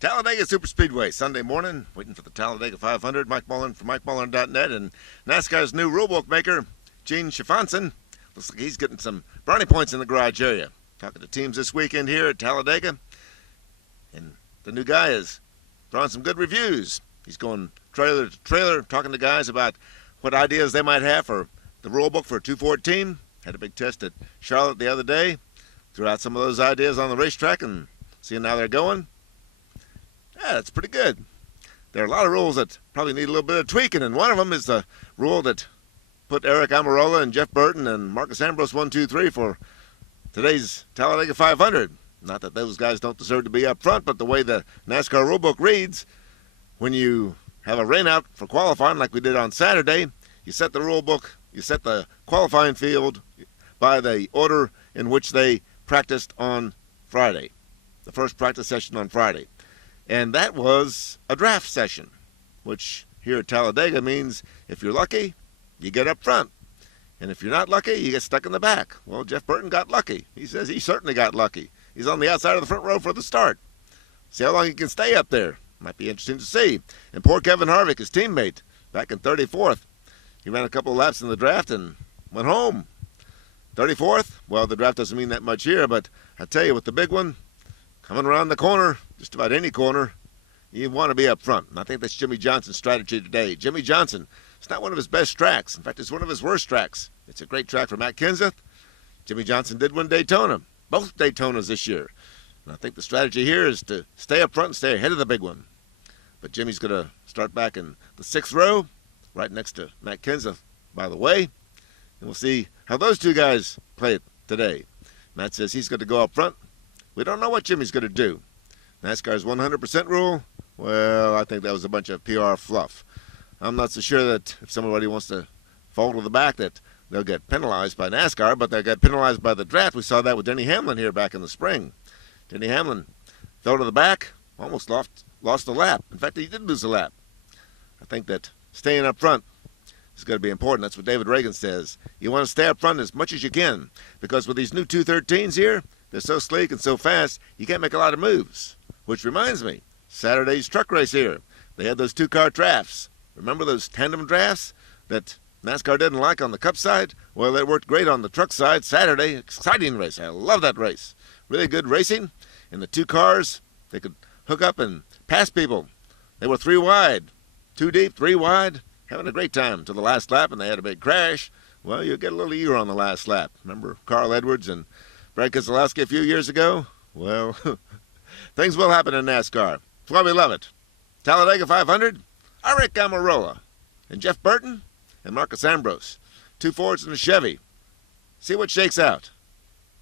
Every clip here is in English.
Talladega Superspeedway, Sunday morning, waiting for the Talladega 500. Mike Mullen from MikeMullen.net, and NASCAR's new rulebook maker, Gene Stefansson. Looks like he's getting some brownie points in the garage area. Talking to teams this weekend here at Talladega, and the new guy is drawing some good reviews. He's going trailer to trailer, talking to guys about what ideas they might have for the rulebook for a 214. Had a big test at Charlotte the other day. Threw out some of those ideas on the racetrack and seeing how they're going. Yeah, that's pretty good. There are a lot of rules that probably need a little bit of tweaking, and one of them is the rule that put AricAlmirola and JeffBurton and Marcos Ambrose 1, 2, 3 for today's Talladega 500. Not that those guys don't deserve to be up front, but the way the NASCAR rulebook reads, when you have a rainout for qualifying like we did on Saturday, you set the rulebook, you set the qualifying field by the order in which they practiced on Friday, the first practice session on Friday. And that was a draft session, which here at Talladega means if you're lucky, you get up front. And if you're not lucky, you get stuck in the back. Well, JeffBurton got lucky. He says he certainly got lucky. He's on the outside of the front row for the start. See how long he can stay up there. Might be interesting to see. And poor Kevin Harvick, his teammate, back in 34th. He ran a couple of laps in the draft and went home. 34th? Well, the draft doesn't mean that much here, but I tell you, with the big one, coming around the corner, just about any corner, you want to be up front. And I think that's Jimmie Johnson's strategy today. Jimmie Johnson, it's not one of his best tracks. In fact, it's one of his worst tracks. It's a great track for Matt Kenseth. Jimmie Johnson did win Daytona, both Daytonas this year. And I think the strategy here is to stay up front and stay ahead of the big one. But Jimmy's going to start back in the 6th row, right next to Matt Kenseth, by the way. And we'll see how those two guys play it today. Matt says he's going to go up front. We don't know what Jimmy's going to do. NASCAR's 100% rule, well, I think that was a bunch of PR fluff. I'm not so sure that if somebody wants to fall to the back that they'll get penalized by NASCAR, but they'll get penalized by the draft. We saw that with Denny Hamlin here back in the spring. Denny Hamlin fell to the back, almost lost a lap. In fact, he did lose a lap. I think that staying up front is going to be important. That's what David Reagan says. You want to stay up front as much as you can, because with these new 213s here, they're so sleek and so fast, you can't make a lot of moves. Which reminds me, Saturday's truck race here, they had those two-car drafts. Remember those tandem drafts that NASCAR didn't like on the Cup side? Well, it worked great on the truck side Saturday. Exciting race. I love that race. Really good racing. And the two cars, they could hook up and pass people. They were 3 wide, 2 deep, 3 wide, having a great time to the last lap, and they had a big crash. Well, you get a little eager on the last lap. Remember Carl Edwards and Brad Keselowski a few years ago? Well, things will happen in NASCAR. That's why we love it. Talladega 500, AricAlmirola, and JeffBurton and Marcos Ambrose. 2 Fords and a Chevy. See what shakes out.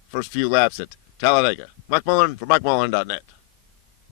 First few laps at Talladega. Mike Mullen for MikeMullen.net.